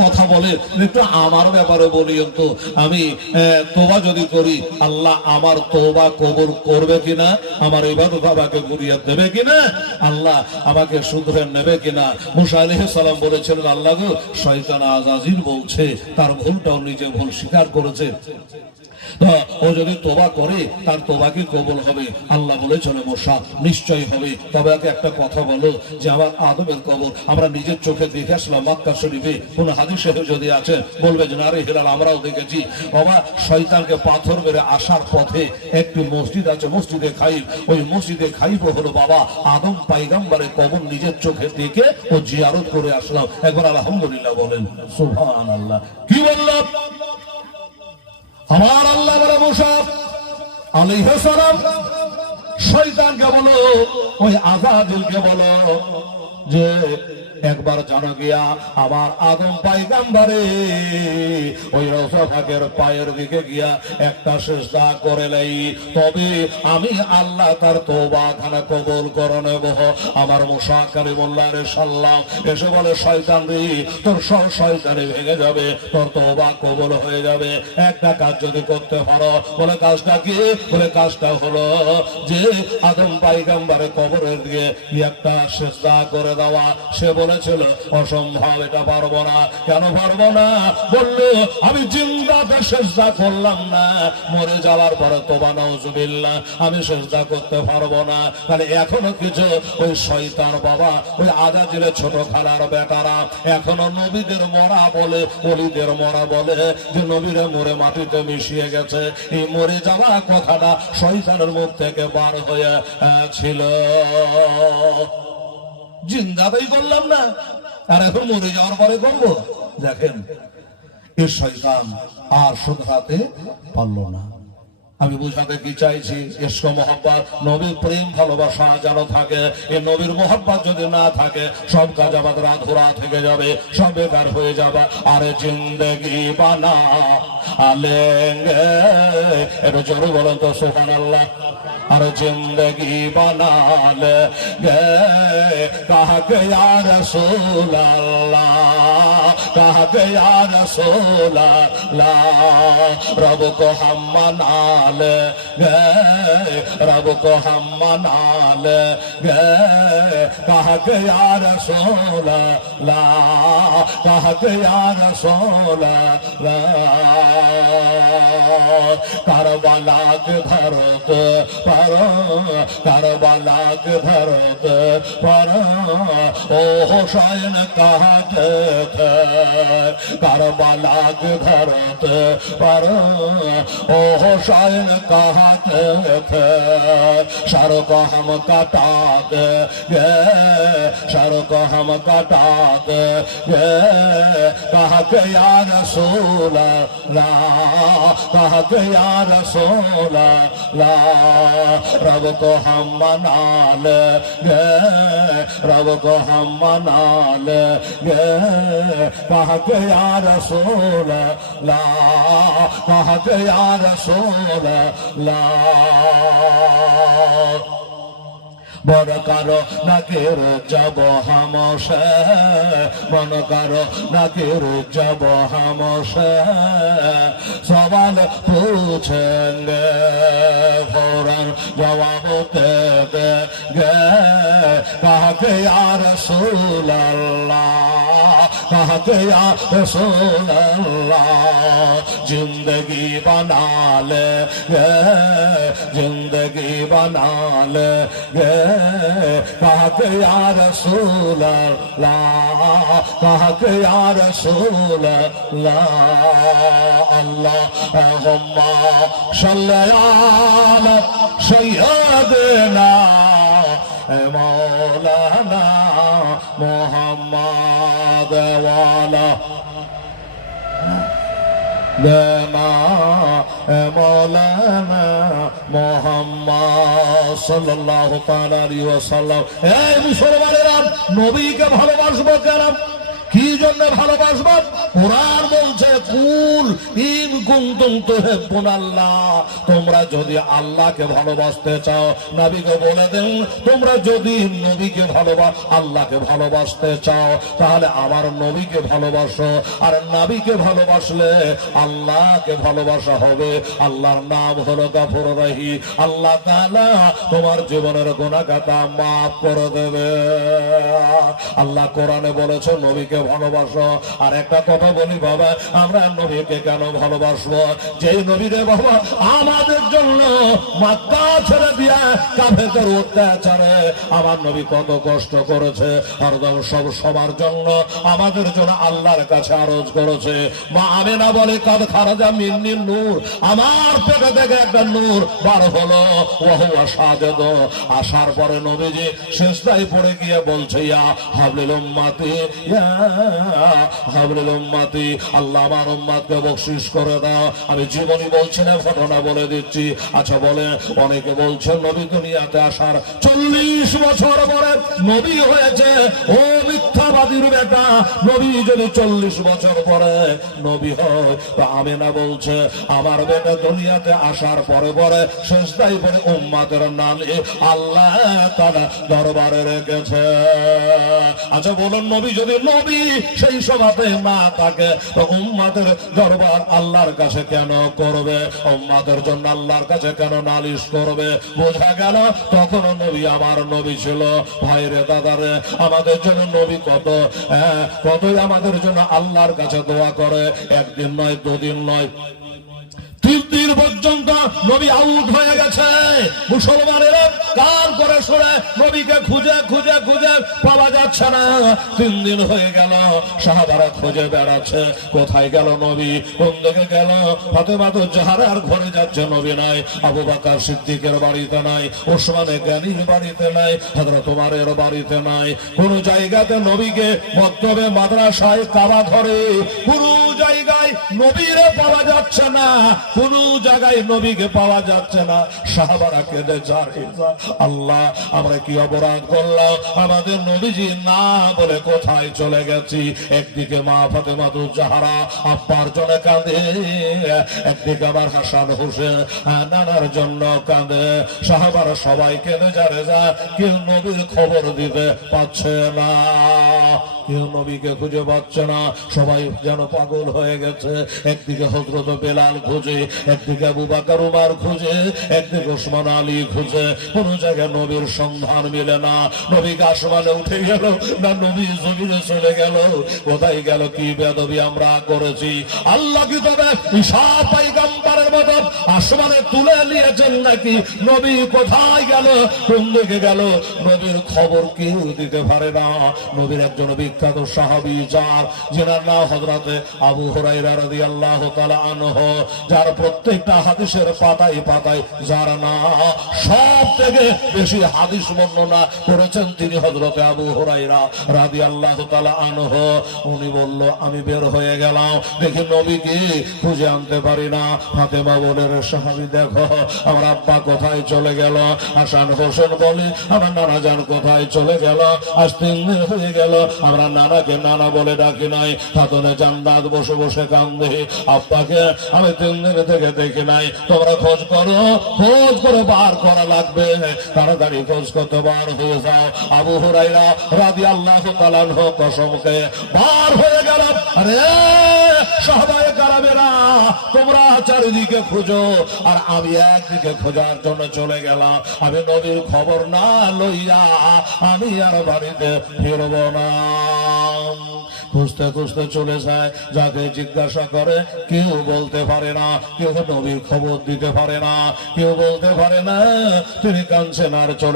কথা বলে একটু আমার ব্যাপারে বলিও তো, আমি তোবা যদি করি আল্লাহ আমার তোবা কবুল করবে কিনা, আমার ইবাদত আমাকে ঘুরিয়ে দেবে কিনা, আল্লাহ আমাকে শুধরে নেবে কিনা। মুসা আলাইহিস সালাম বলেছিলেন, আল্লাহ গো, শয়তান আজাজিল বলছে তার ভুলটাও নিজে ভুল স্বীকার করেছে, ও যদি তোবা করে তার তোবা কি কবুল হবে? আল্লাহ বলেছিল, মুসা নিশ্চয়ই হবে। তবে একটা কথা বলো যে আমার আদমের কবর আমরা নিজের চোখে দেখে আসলাম মক্কা শরীফে, কোন হাদিসে যদি আছে বলবে যে না রে হিলাল আমরাও দেখেছি। বাবা, শয়তানকে পাথর মেরে আসার পথে একটি মসজিদ আছে, মসজিদে খাইফ, ওই মসজিদে খাইফ হলো বাবা আদম পয়গম্বরের কবর নিজের চোখে দেখে ও জিয়ারত করে আসলাম। একবার আলহামদুলিল্লাহ বলেন, সুবহানাল্লাহ। কি বললাম? আমার আল্লাহ বলে মুসা আলাইহিস সালাম শয়তানকে বলো, ওই আজাজিলকে বলো যে একবার জানো গিয়া আমার আদম পয়গম্বরে ওই রওজা পাকের পায়ের দিকে গিয়া একটা সিজদা করে লাই, তবে আমি আল্লাহ তার তওবা খানা কবুল করে নেব। আমার মুসা কালিমুল্লাহ রে সাল্লাম এসে বলে, শয়তান রে, তোর সব শয়তানি ভেঙে যাবে, তোর তওবা কবুল হয়ে যাবে। একটা কাজ যদি করতে পারো। বলে কাজটা কি? বলে কাজটা হলো যে আদম পয়গম্বরের কবরের দিকে একটা সিজদা করে দেওয়া। সে বলেছিল অসম্ভব, এটা পারবো না। কেন পারবো না? বললো আমি জিন্দাতে সিজদা করলাম না, মরে যাওয়ার পরে তোবা নাউজুবিল্লাহ আমি সিজদা করতে পারবো না। তাহলে এখনো কিছু ওই শয়তান বাবা, ওই আজাজিলের ছোট খালার বেটারা এখনো নবীদের মরা বলে, ওলিদের মরা বলে যে নবীরা মরে মাটিতে মিশিয়ে গেছে। এই মরে যাওয়া কথাটা শয়তানের মুখ থেকে বার হয়ে ছিল। জিন্দাতেই করলাম না, আর এখন মরে যাওয়ার পরে করবো। দেখেন, এই শয়তান আর শুধরাতে পারলো না। আমি বুঝাতে কি চাইছি, ইশক মহব্বত, নবীর প্রেম ভালোবাসা যেন থাকে। এই নবীর মহব্বত যদি না থাকে সব কাজ আমাদের আধুরা থেকে যাবে, সব বেকার হয়ে যাবে। আরে জিন্দেগি বানা আলেঙ্গে, এটা জোরে বলেন তো সুবহানাল্লাহ। अरे जिंदगी बना लेंगे कहा के या रसूल अल्लाह, कहा के या रसूल अल्लाह, रब को हम मना लेंगे, रब को हम मना लेंगे, कहा के या रसूल अल्लाह, कहा के या रसूल अल्लाह। करबला के धरत पर, करबला के धरत पर ओ हुसैन कहते थे, करबला के धरत पर ओ हुसैन कहते थे, सर को हम कटा देंगे, सर को हम कटा देंगे, कहा के या रसूल अल्लाह, कहा के या रसूल अल्लाह, रब को हम मना लेंगे, रब को हम मना लेंगे, कहा के या रसूल अल्लाह, कहा के या रसूल अल्लाह। मन करो नकीर जब हमसे, मन करो नकीर जब हमसे, सवाल पूछेंगे फौरन जवाब दे देंगे, कहा के या रसूल अल्लाह, कहा के या रसूल अल्लाह। जिंदगी बना लेंगे, जिंदगी बना लेंगे, कहा के या रसूल अल्लाह, कहा के या रसूल अल्लाह। अल्लाहुम्मा सल्ली अला सय्यदिना मौलाना मुहम्मद वाला देना मौलाना मुहम्मद सल्लल्लाहु ताआला अलैहि ওয়াসাল্লাম। এই মুসলমানেরা, নবীকে ভালোবাসবো কেন? কি জন্য ভালোবাসবো? কোরআন বলছে কুল ইন কুনতুম তুহিব্বুনাল্লাহ, তোমরা যদি আল্লাহকে ভালোবাসতে চাও, নবীকে বলে দেন তোমরা যদি নবীকে আল্লাহকে ভালোবাসতে চাও তাহলে আমার নবীকে ভালোবাসো, আর নবীকে ভালোবাসলে আল্লাহকে ভালোবাসা হবে। আল্লাহর নাম হলো গফুর রহিম। আল্লাহ তাআলা তোমার জীবনের গুনাহ খাতা মাফ করে দেবে। আল্লাহ কোরআনে বলেছে নবীকে ভালোবাসো। আর একটা কথা বলি বাবা, আমরা নবীকে কেন ভালোবাসবো? যে নবীরে বাবা আমাদের জন্য মক্কা ছেড়ে দিয়া কাফেরদের অত্যাচারে আমার নবী কত কষ্ট করেছে, হরদম সবার জন্য আমাদের জন্য আল্লাহর কাছে আরজ করেছে। মা আমেনা বলে কাদ খারাজা মিন্নির নূর, আমার পেটে থেকে একটা নূর বার হলো, ওয়া সাজেদ। আসার পরে নবীজি সিজদায় পড়ে গিয়ে বলছে ইয়া হাবলিল উম্মতি, ইয়া হাবলিল উম্মতি, আল্লাহ আমার উম্মতকে বকশিশ করে দাও। আমি জীবনী বলছি না, ঘটনা বলে দিচ্ছি। আচ্ছা বলে, অনেকে বলছেন নবী দুনিয়াতে আসার 40 বছর পরে নবী হয়েছে। ও মিথ্যাবাদীর বেটা, নবী যদি 40 বছর পরে নবী হয় তো আমেনা বলছে আমার বেটা দুনিয়াতে আসার পরে পরে সিজদায় পড়ে উম্মতের নামে আল্লাহ তাআলা দরবারে রেখেছে। আচ্ছা বলুন, নবী যদি নবী সেই সভাতে না থাকে তো উম্মতের দরবার আল্লাহর কাছে কেন করবে? উম্মতের জন্য আল্লাহর কাছে কেন নালিশ করবে? বোঝা গেল তখন নবী আমার নবী ছিল। ভাইরে দাদারে, আমাদের জন্য নবী কতই আমাদের জন্য আল্লাহর কাছে দোয়া করে। একদিন নয়, দুদিন নয়, 3 দিন পর্যন্ত নবী আউট হয়ে গেছে। মুসলমানেরা কান করে শুনে নবীকে খুঁজে খুঁজে খুঁজে পাওয়া যাচ্ছে না। 3 দিন হয়ে গেল, সাহাবারা খুঁজে বেড়াচ্ছে কোথায় গেল নবী, কোন দিকে গেল। ফাতেমা তো জাহরার ঘরে যাচ্ছে, নবী নাই। আবু বকর সিদ্দিকের বাড়িতে নাই, ওসমানে গানির বাড়িতে নাই, হযরত ওমরের বাড়িতে নাই। কোন জায়গাতে নবীকে মক্তবে, মাদ্রাসায়, কাবা ঘরে কোন জায়গায় নবীরে পাওয়া যাচ্ছে না, কোন জায়গায় নবীকে পাওয়া যাচ্ছে না। সাহাবারা কেঁদে যায়, আল্লাহ আমরা কি অপরাধ করলাম, আমাদের নবীজি না বলে কোথায় চলে গেছি। একদিকে মা ফাতেমা তো জাহরা আব্বার জন্য কাঁদে, একদিকে আমার হাসান হোসেন নানার জন্য কাঁদে। সাহাবারা সবাই কেঁদে যারে যা, কেউ নবীর খবর দিতে পাচ্ছে না, কেউ নবীকে খুঁজে পাচ্ছে না। সবাই যেন পাগল হয়ে গেছে। একদিকে হযরত বেলাল খুঁজে, একদিকে আবু বকর ওমর খুঁজে, একদিকে ওসমান আলী খুঁজে, কোন জায়গায় নবীর সন্ধান মিলে না। নবী আসমানে উঠে গেল না, নবী জমিনে চলে গেল, কোথায় গেল? কি বেয়াদবি আমরা করেছি। আল্লাহ কি তবে ঈসা পয়গম্বরের মতো আসমানে তুলে নিয়েছেন নাকি? নবী কোথায় গেল, কোন দিকে গেল, নবীর খবর কেউ দিতে পারে না। নবীর একজন বিখ্যাত সাহাবী যার নাম হযরতে আবু হুরায়রা রাদিয়াল্লাহু তাআলা আনহু, যার প্রত্যেকটা হাদিসের পাতায় পাতায় যার নাম সবথেকে বেশি হাদিস বর্ণনা করেছেন তিনি হযরতে আবু হুরায়রা রাদিয়াল্লাহু তাআলা আনহু। উনি বলল আমি বের হয়ে গেলাম, দেখি নবীকে খুঁজে আনতে পারি না। ফাতেমা বলে রে সাহাবী দেখো আমার আব্বা কোথায় চলে গেল। হাসান হোসেন বলে আমার নানা জান কোথায় চলে গেল। আজ 3 দিন হয়ে গেল আমরা নানাকে নানা বলে ডাকি নাই। খাতুনে জান্নাত বসে বসে কান্দে, আব্বাকে আমি 3 দিন থেকে দেখি নাই। তোমরা খোঁজ করো বার করা লাগবে, তাড়াতাড়ি খোঁজ করতে বার হয়ে যাও। আবু হুরায়রা রাদিয়াল্লাহু তাআলা আনহু কসমকে বার হয়ে গেল। আরে সাহাবায়ে কেরামেরা, তোমরা চারিদিকে খুঁজো আর আমি একদিকে খোঁজার জন্য চলে গেলাম। আমি নবীর খবর না লইয়া আমি আর বাড়িতে ফিরব না। খুঁজতে খুঁজতে চলে যায়, যাকে জিজ্ঞাসা করে কেউ বলতে পারে না, কেউ নবীর খবর দিতে পারে না, কেউ বলতে পারে না। তিনি কাঁদছেন আর চলে